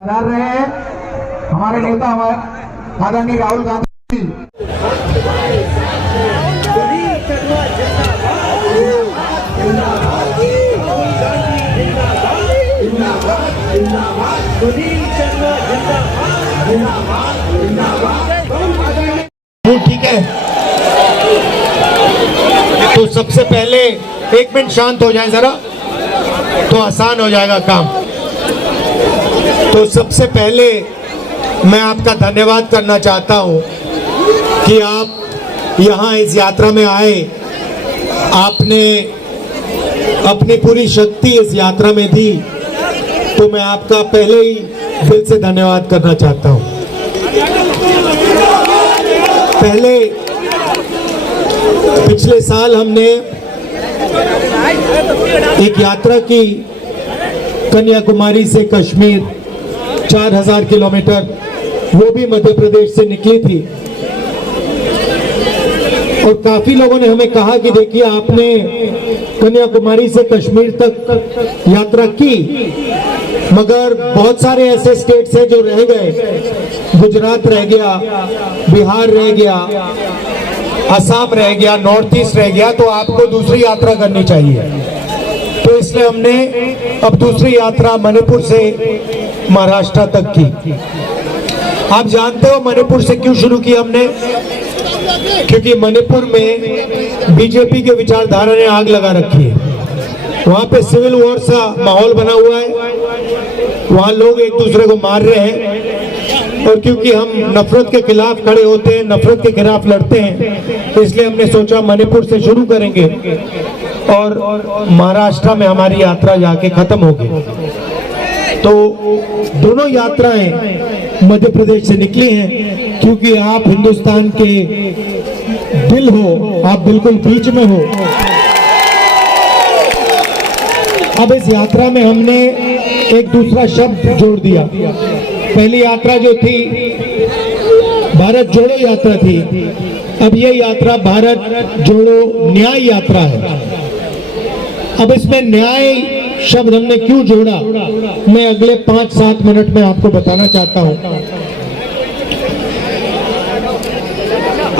पधार रहे हैं हमारे नेता हमारे आदरणीय राहुल गांधी। ठीक है, तो सबसे पहले 1 मिनट शांत हो जाए जरा, तो आसान हो जाएगा काम। तो सबसे पहले मैं आपका धन्यवाद करना चाहता हूं कि आप यहाँ इस यात्रा में आए, आपने अपनी पूरी शक्ति इस यात्रा में दी, तो मैं आपका पहले ही दिल से धन्यवाद करना चाहता हूं। पहले पिछले साल हमने एक यात्रा की कन्याकुमारी से कश्मीर 4000 किलोमीटर, वो भी मध्य प्रदेश से निकली थी। और काफी लोगों ने हमें कहा कि देखिए आपने कन्याकुमारी से कश्मीर तक यात्रा की, मगर बहुत सारे ऐसे स्टेट्स हैं जो रह गए। गुजरात रह गया, बिहार रह गया, असम रह गया, नॉर्थ ईस्ट रह गया, तो आपको दूसरी यात्रा करनी चाहिए। तो इसलिए हमने अब दूसरी यात्रा मणिपुर से महाराष्ट्र तक की। आप जानते हो मणिपुर से क्यों शुरू की हमने? क्योंकि मणिपुर में बीजेपी के विचारधारा ने आग लगा रखी है। वहां पे सिविल वॉर सा माहौल बना हुआ है, वहां लोग एक दूसरे को मार रहे हैं। और क्योंकि हम नफरत के खिलाफ खड़े होते हैं, नफरत के खिलाफ लड़ते हैं, इसलिए हमने सोचा मणिपुर से शुरू करेंगे और महाराष्ट्र में हमारी यात्रा जाके खत्म होगी। तो दोनों यात्राएं मध्य प्रदेश से निकली हैं, क्योंकि आप हिंदुस्तान के दिल हो, आप बिल्कुल बीच में हो। अब इस यात्रा में हमने एक दूसरा शब्द जोड़ दिया। पहली यात्रा जो थी भारत जोड़ो यात्रा थी, अब ये यात्रा भारत जोड़ो न्याय यात्रा है। अब इसमें न्याय शब्द हमने क्यों जोड़ा, मैं अगले 5-7 मिनट में आपको बताना चाहता हूं।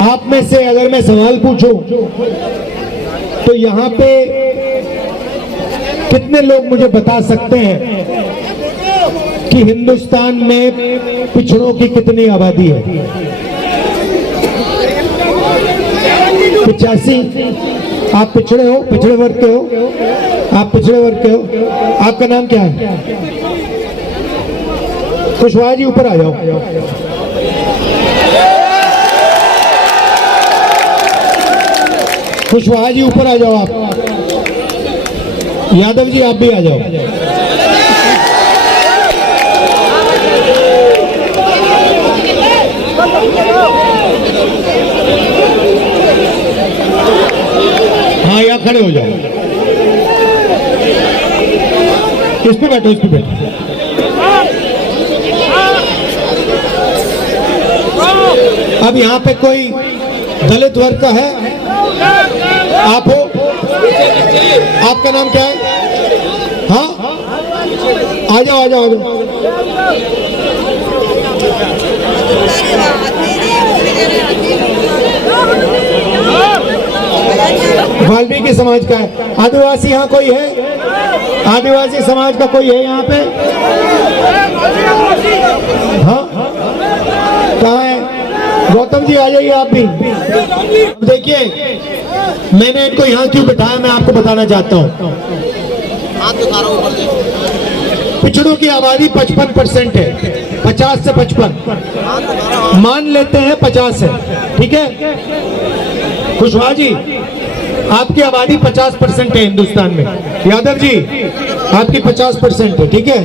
आप में से अगर मैं सवाल पूछूं तो यहाँ पे कितने लोग मुझे बता सकते हैं कि हिंदुस्तान में पिछड़ों की कितनी आबादी है? 85। आप पिछड़े हो, पिछड़े वर्ग के हो, आप पिछड़े वर्ग के हो। आपका नाम क्या है? कुशवाहा जी ऊपर आ जाओ। कुशवाहा जी ऊपर आ जाओ। आप यादव जी आप भी आ जाओ। हाँ, यहाँ खड़े हो जाओ। इस पे बैठो, इस पे बैठो। अब यहाँ पे कोई दलित वर्ग का है? आप हो? आपका नाम क्या है? हाँ, आ जाओ आ जाओ आ जाओ। वाल्मीकि समाज का है। आदिवासी यहाँ कोई है? आदिवासी समाज का कोई है यहाँ पे? हाँ, कहाँ है? गौतम जी आ जाइए आप भी। देखिए मैंने इनको यहाँ क्यों बिठाया, मैं आपको बताना चाहता हूँ। पिछड़ों की आबादी 55% है, 50 से 55 मान लेते हैं, 50 है, ठीक है। कुशवाहा जी आपकी आबादी 50% है हिंदुस्तान में। यादव जी आपकी 50% है, ठीक है।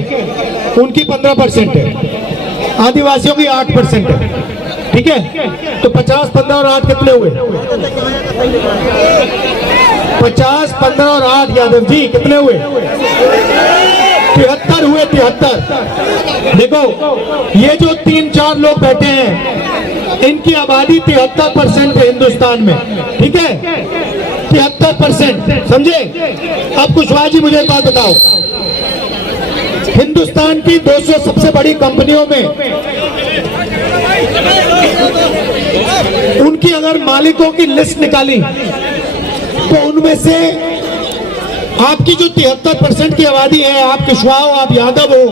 उनकी 15% है, आदिवासियों की 8% है, ठीक है। तो 50, 15 और 8 कितने हुए? 50, 15 और 8 यादव जी कितने हुए? 73 हुए, 73। देखो ये जो 3-4 लोग बैठे हैं, इनकी आबादी 73% है हिंदुस्तान में, ठीक है। 73%, समझे? अब कुशवाहा जी मुझे एक बात बताओ, हिंदुस्तान की 200 सबसे बड़ी कंपनियों में उनकी अगर मालिकों की लिस्ट निकाली तो उनमें से आपकी जो 73% की आबादी है, आप कुशवाहा हो, आप यादव हो,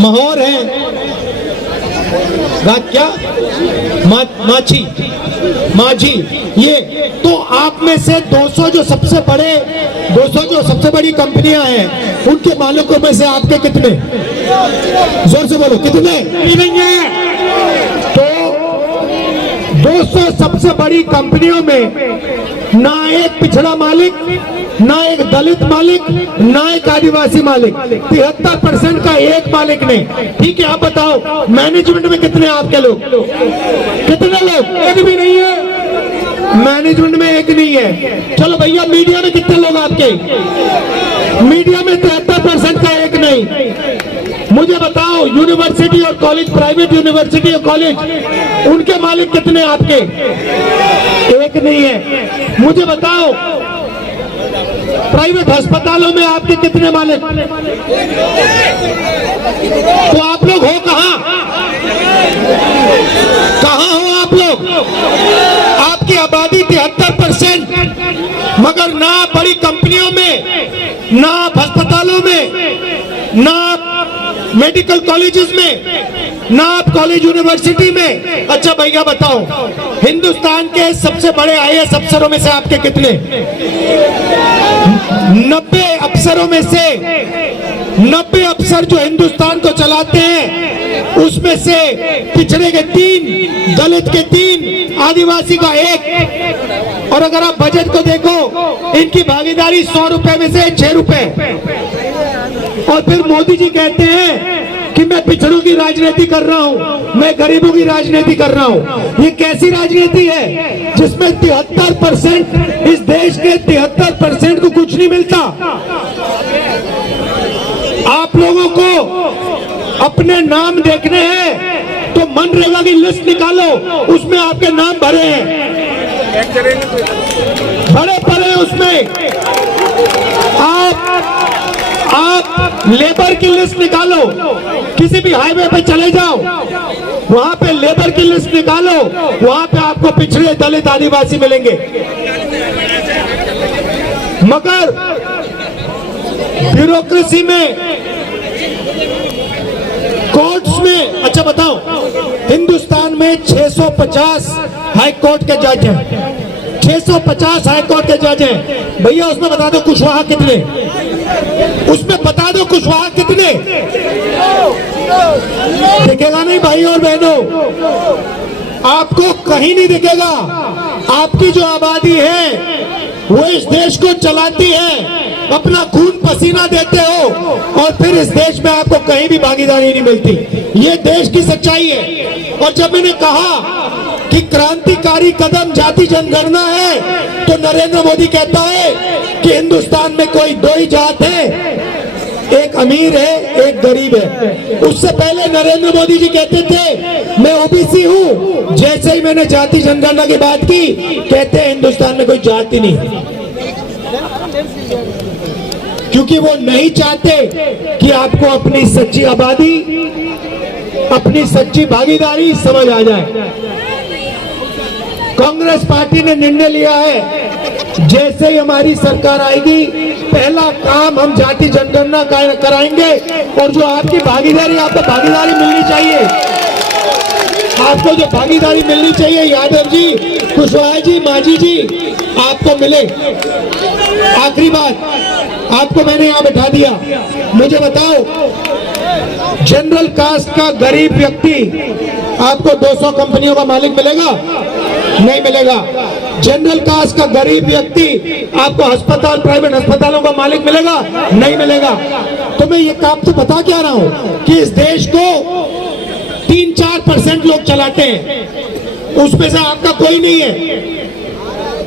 महोर है, क्या माझी, ये तो आप में से 200 जो सबसे बड़ी कंपनियां हैं, उनके मालिकों में से आपके कितने, जोर से बोलो, कितने नहीं है? तो 200 सबसे बड़ी कंपनियों में ना एक पिछड़ा मालिक, ना एक दलित मालिक, ना एक आदिवासी मालिक, 73% का एक मालिक नहीं। ठीक है, आप बताओ मैनेजमेंट में कितने आपके लोग, कितने लोग? एक भी नहीं है मैनेजमेंट में, एक नहीं है। चलो भैया, मीडिया में कितने लोग आपके? मीडिया में 73% का एक नहीं। मुझे बताओ, यूनिवर्सिटी और कॉलेज, प्राइवेट यूनिवर्सिटी और कॉलेज, उनके मालिक कितने आपके? एक नहीं है। मुझे बताओ, प्राइवेट अस्पतालों में आपके कितने मालिक? तो आप लोग हो कहां हो आप लोग? आपकी आबादी 73%, मगर ना बड़ी कंपनियों में, ना अस्पतालों में, ना मेडिकल कॉलेजेस में, ना आप कॉलेज यूनिवर्सिटी में। अच्छा भैया बताओ, हिंदुस्तान के सबसे बड़े आईएएस अफसरों में से आपके कितने? 90 अफसरों में से 90 अफसर जो हिंदुस्तान को चलाते हैं, उसमें से पिछड़े के 3, दलित के 3, आदिवासी का 1। और अगर आप बजट को देखो, इनकी भागीदारी 100 रुपए में से 6 रुपए। और फिर मोदी जी कहते हैं कि मैं पिछड़ों की राजनीति कर रहा हूं, मैं गरीबों की राजनीति कर रहा हूं। ये कैसी राजनीति है जिसमें 73%, इस देश के 73% को कुछ नहीं मिलता? आप लोगों को अपने नाम देखने हैं तो मनरेगा की लिस्ट निकालो, उसमें आपके नाम भरे हैं, भरे पड़े उसमें। आप लेबर की लिस्ट निकालो, किसी भी हाईवे पे चले जाओ, वहां पे लेबर की लिस्ट निकालो, वहां पे आपको पिछड़े, दलित, आदिवासी मिलेंगे। मगर ब्यूरोक्रेसी में, कोर्ट्स में, अच्छा बताओ, हिंदुस्तान में 650 हाई कोर्ट के जज हैं, 650 हाई कोर्ट के जज हैं। भैया उसमें बता दो कुशवाहा कितने, उसमें बता दो कुशवाहा कितने? दिखेगा नहीं भाई और बहनों, आपको कहीं नहीं दिखेगा। आपकी जो आबादी है वो इस देश को चलाती है, अपना खून पसीना देते हो, और फिर इस देश में आपको कहीं भी भागीदारी नहीं मिलती। ये देश की सच्चाई है। और जब मैंने कहा कि क्रांतिकारी कदम जाति जनगणना है, तो नरेंद्र मोदी कहता है कि हिंदुस्तान में कोई 2 ही जात है, एक अमीर है, एक गरीब है। उससे पहले नरेंद्र मोदी जी कहते थे मैं ओबीसी हूं, जैसे ही मैंने जाति जनगणना की बात की, कहते हैं हिंदुस्तान में कोई जाति नहीं, क्योंकि वो नहीं चाहते कि आपको अपनी सच्ची आबादी, अपनी सच्ची भागीदारी समझ आ जाए। कांग्रेस पार्टी ने निर्णय लिया है, जैसे ही हमारी सरकार आएगी, पहला काम हम जाति जनगणना कराएंगे, और जो आपकी भागीदारी, आपको भागीदारी मिलनी चाहिए, आपको जो भागीदारी मिलनी चाहिए, यादव जी, कुशवाहा जी, माझी जी, आपको मिले। आखिरी बात, आपको मैंने यहाँ बैठा दिया, मुझे बताओ, जनरल कास्ट का गरीब व्यक्ति आपको 200 कंपनियों का मालिक मिलेगा? नहीं मिलेगा। जनरल कास्ट का गरीब व्यक्ति आपको अस्पताल, प्राइवेट अस्पतालों का मालिक मिलेगा? नहीं मिलेगा। तो मैं ये आपको बता क्या रहा हूं कि इस देश को 3-4% लोग चलाते हैं, उसमें से आपका कोई नहीं है।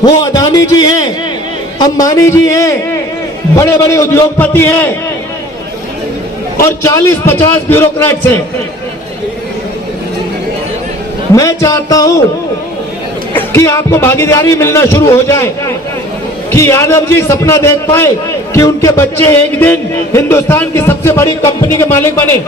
वो अदानी जी हैं, अंबानी जी हैं, बड़े बड़े उद्योगपति हैं, और 40-50 ब्यूरोक्रेट्स हैं। मैं चाहता हूं कि आपको भागीदारी मिलना शुरू हो जाए, कि यादव जी सपना देख पाए कि उनके बच्चे एक दिन हिंदुस्तान की सबसे बड़ी कंपनी के मालिक बने।